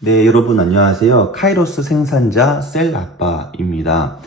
네, 여러분 안녕하세요. 카이로스 생산자 셀 아빠입니다.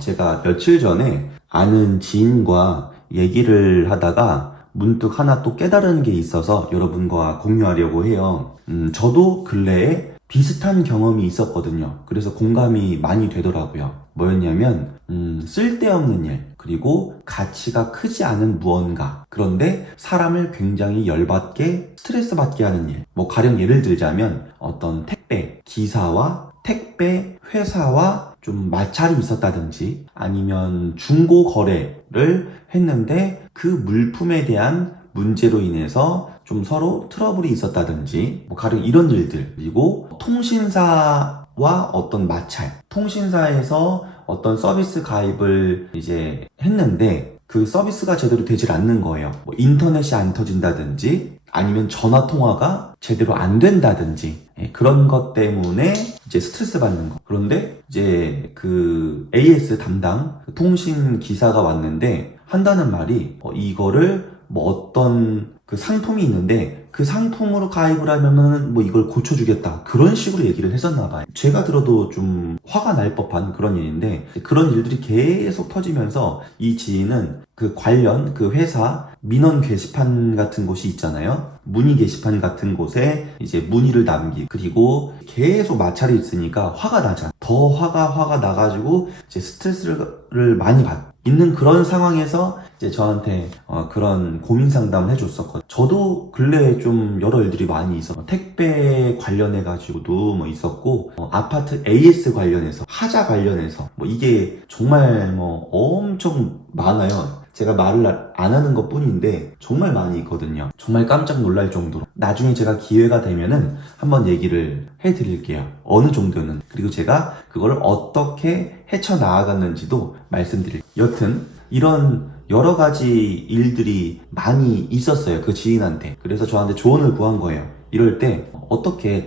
제가 며칠 전에 아는 지인과 얘기를 하다가 문득 하나 또 깨달은 게 있어서 여러분과 공유하려고 해요. 저도 근래에 비슷한 경험이 있었거든요. 그래서 공감이 많이 되더라고요. 뭐였냐면, 쓸데없는 일, 그리고 가치가 크지 않은 무언가. 그런데 사람을 굉장히 열받게, 스트레스 받게 하는 일. 가령 예를 들자면, 어떤 택배 기사와 택배 회사와 좀 마찰이 있었다든지, 아니면 중고 거래를 했는데 그 물품에 대한 문제로 인해서 좀 서로 트러블이 있었다든지, 가령 이런 일들. 그리고 통신사와 어떤 마찰, 통신사에서 어떤 서비스 가입을 이제 했는데 그 서비스가 제대로 되질 않는 거예요. 인터넷이 안 터진다든지, 아니면 전화 통화가 제대로 안 된다든지, 그런 것 때문에 이제 스트레스 받는 거. 그런데 이제 그 AS 담당 통신 기사가 왔는데 한다는 말이, 이거를 어떤 그 상품이 있는데 그 상품으로 가입을 하면은 이걸 고쳐주겠다, 그런 식으로 얘기를 했었나 봐요. 제가 들어도 좀 화가 날 법한 그런 일인데, 그런 일들이 계속 터지면서 이 지인은 그 관련 그 회사 민원 게시판 같은 곳이 있잖아요. 문의 게시판 같은 곳에 이제 문의를 남기고, 그리고 계속 마찰이 있으니까 화가 나잖아. 더 화가 나가지고 이제 스트레스를 많이 있는 그런 상황에서 이제 저한테 그런 고민 상담을 해줬었거든요. 저도 근래에 좀 여러 일들이 많이 있었고, 택배 관련해가지고도 있었고, 아파트 AS 관련해서, 하자 관련해서, 이게 정말 엄청 많아요. 제가 말을 안 하는 것 뿐인데 정말 많이 있거든요. 정말 깜짝 놀랄 정도로. 나중에 제가 기회가 되면은 한번 얘기를 해드릴게요. 어느 정도는. 그리고 제가 그걸 어떻게 헤쳐나아갔는지도 말씀드릴게요. 여튼 이런 여러 가지 일들이 많이 있었어요, 그 지인한테. 그래서 저한테 조언을 구한 거예요. 이럴 때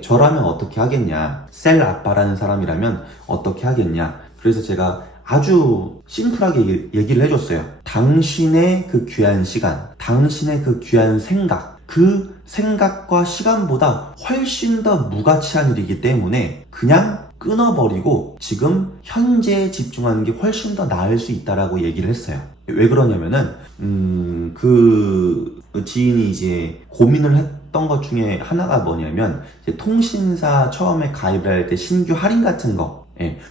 저라면 어떻게 하겠냐, 셀 아빠라는 사람이라면 어떻게 하겠냐. 그래서 제가 아주 심플하게 얘기를 해줬어요. 당신의 그 귀한 시간, 당신의 그 귀한 생각, 그 생각과 시간보다 훨씬 더 무가치한 일이기 때문에 그냥 끊어버리고 지금 현재에 집중하는 게 훨씬 더 나을 수 있다라고 얘기를 했어요. 왜 그러냐면은 그 지인이 이제 고민을 했던 것 중에 하나가 뭐냐면, 이제 통신사 처음에 가입을 할 때 신규 할인 같은 거,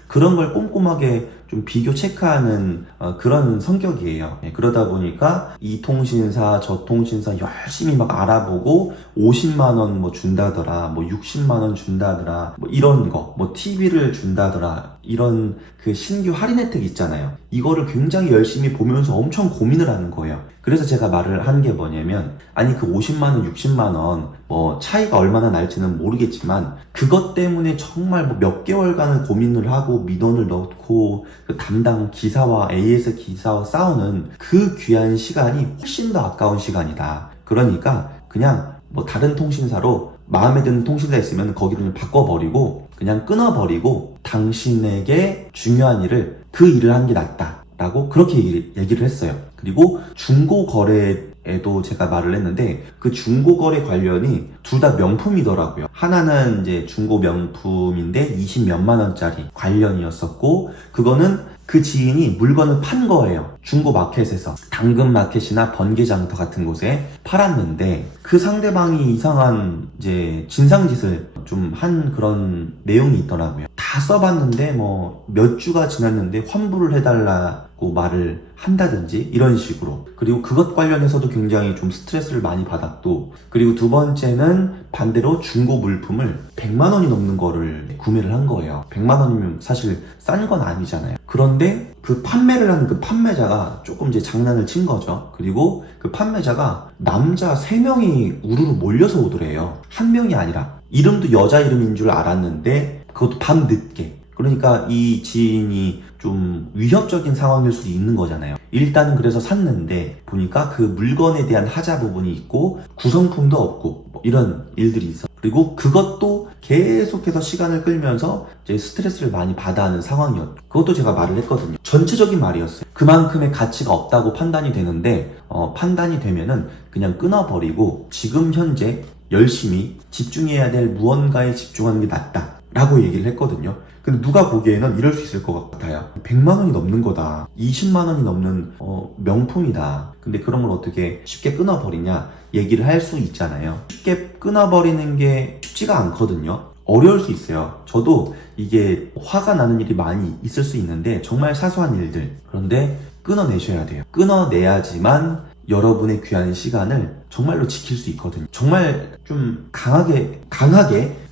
그런 걸 꼼꼼하게 좀 비교 체크하는 그런 성격이에요. 그러다 보니까 이 통신사 저 통신사 열심히 알아보고 50만원 준다더라, 60만원 준다더라, 이런 거, TV를 준다더라, 이런 그 신규 할인 혜택 있잖아요. 이거를 굉장히 열심히 보면서 엄청 고민을 하는 거예요. 그래서 제가 말을 한 게 뭐냐면, 아니 그 50만원 60만원 차이가 얼마나 날지는 모르겠지만 그것 때문에 정말 몇 개월간을 고민을 하고 민원을 넣고 그 담당 기사와 AS 기사와 싸우는 그 귀한 시간이 훨씬 더 아까운 시간이다. 그러니까 그냥 다른 통신사로 마음에 드는 통신사 있으면 거기를 바꿔버리고 그냥 끊어버리고 당신에게 중요한 일을, 그 일을 하는 게 낫다 라고 그렇게 얘기를 했어요. 그리고 중고 거래에도 제가 말을 했는데, 그 중고 거래 관련이 둘 다 명품이더라고요. 하나는 이제 중고 명품인데 20몇만 원짜리 관련이었었고, 그거는 그 지인이 물건을 판 거예요. 중고 마켓에서 당근 마켓이나 번개장터 같은 곳에 팔았는데, 그 상대방이 이상한 이제 진상짓을 좀 한 그런 내용이 있더라고요. 다 써봤는데 몇 주가 지났는데 환불을 해달라고 말을 한다든지 이런 식으로. 그리고 그것 관련해서도 굉장히 좀 스트레스를 많이 받았고, 그리고 두 번째는 반대로 중고 물품을 100만 원이 넘는 거를 구매를 한 거예요. 100만 원이면 사실 싼 건 아니잖아요. 그런데 그 판매를 하는 그 판매자가 조금 이제 장난을 친 거죠. 그리고 그 판매자가 남자 3명이 우르르 몰려서 오더래요. 한 명이 아니라. 이름도 여자 이름인 줄 알았는데 그것도 밤 늦게. 그러니까 이 지인이 좀 위협적인 상황일 수도 있는 거잖아요. 일단은 그래서 샀는데 보니까 그 물건에 대한 하자 부분이 있고 구성품도 없고 이런 일들이 있어. 그리고 그것도 계속해서 시간을 끌면서 이제 스트레스를 많이 받아 하는 상황이었죠. 그것도 제가 말을 했거든요. 전체적인 말이었어요. 그만큼의 가치가 없다고 판단이 되는데 판단이 되면은 그냥 끊어버리고 지금 현재 열심히 집중해야 될 무언가에 집중하는 게 낫다 라고 얘기를 했거든요. 근데 누가 보기에는 이럴 수 있을 것 같아요. 100만 원이 넘는 거다. 20만 원이 넘는 명품이다. 근데 그런 걸 어떻게 쉽게 끊어버리냐 얘기를 할 수 있잖아요. 쉽게 끊어버리는 게 쉽지가 않거든요. 어려울 수 있어요. 저도 이게 화가 나는 일이 많이 있을 수 있는데 정말 사소한 일들. 그런데 끊어내셔야 돼요. 끊어내야지만 여러분의 귀한 시간을 정말로 지킬 수 있거든요. 정말 좀 강하게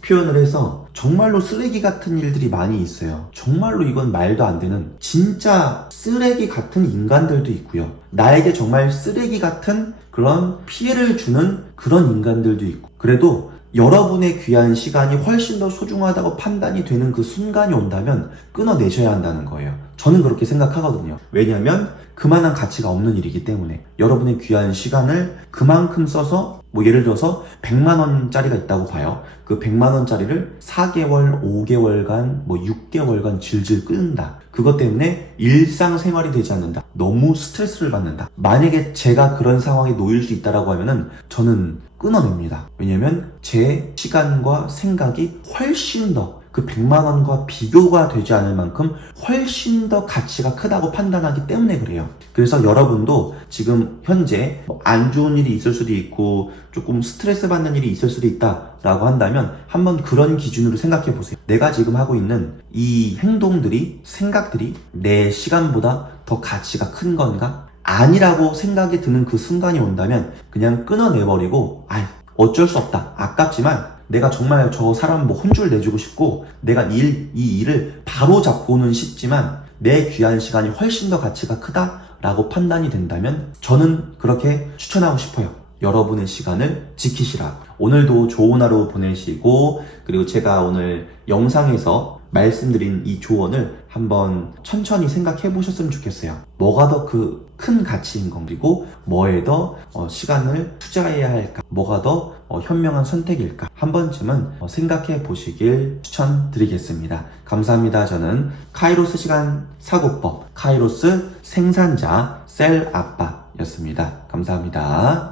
표현을 해서 정말로 쓰레기 같은 일들이 많이 있어요. 정말로 이건 말도 안 되는 진짜 쓰레기 같은 인간들도 있고요. 나에게 정말 쓰레기 같은 그런 피해를 주는 그런 인간들도 있고, 그래도 여러분의 귀한 시간이 훨씬 더 소중하다고 판단이 되는 그 순간이 온다면 끊어내셔야 한다는 거예요. 저는 그렇게 생각하거든요. 왜냐하면 그만한 가치가 없는 일이기 때문에 여러분의 귀한 시간을 그만큼 써서 예를 들어서 100만 원짜리가 있다고 봐요. 그 100만 원짜리를 4개월, 5개월간, 6개월간 질질 끓는다. 그것 때문에 일상생활이 되지 않는다. 너무 스트레스를 받는다. 만약에 제가 그런 상황에 놓일 수 있다라고 하면은 저는 끊어냅니다. 왜냐면 제 시간과 생각이 훨씬 더 그 100만 원과 비교가 되지 않을 만큼 훨씬 더 가치가 크다고 판단하기 때문에 그래요. 그래서 여러분도 지금 현재 안 좋은 일이 있을 수도 있고 조금 스트레스 받는 일이 있을 수도 있다라고 한다면 한번 그런 기준으로 생각해 보세요. 내가 지금 하고 있는 이 행동들이, 생각들이 내 시간보다 더 가치가 큰 건가? 아니라고 생각이 드는 그 순간이 온다면 그냥 끊어내버리고 어쩔 수 없다. 아깝지만 내가 정말 저 사람 혼줄 내주고 싶고 내가 이 일을 바로 잡고는 싶지만 내 귀한 시간이 훨씬 더 가치가 크다라고 판단이 된다면 저는 그렇게 추천하고 싶어요. 여러분의 시간을 지키시라. 오늘도 좋은 하루 보내시고, 그리고 제가 오늘 영상에서 말씀드린 이 조언을 한번 천천히 생각해 보셨으면 좋겠어요. 뭐가 더 그 큰 가치인 건지고 뭐에 더 시간을 투자해야 할까? 뭐가 더 현명한 선택일까? 한 번쯤은 생각해 보시길 추천드리겠습니다. 감사합니다. 저는 카이로스 시간 사고법, 카이로스 생산자 셀 아빠였습니다. 감사합니다.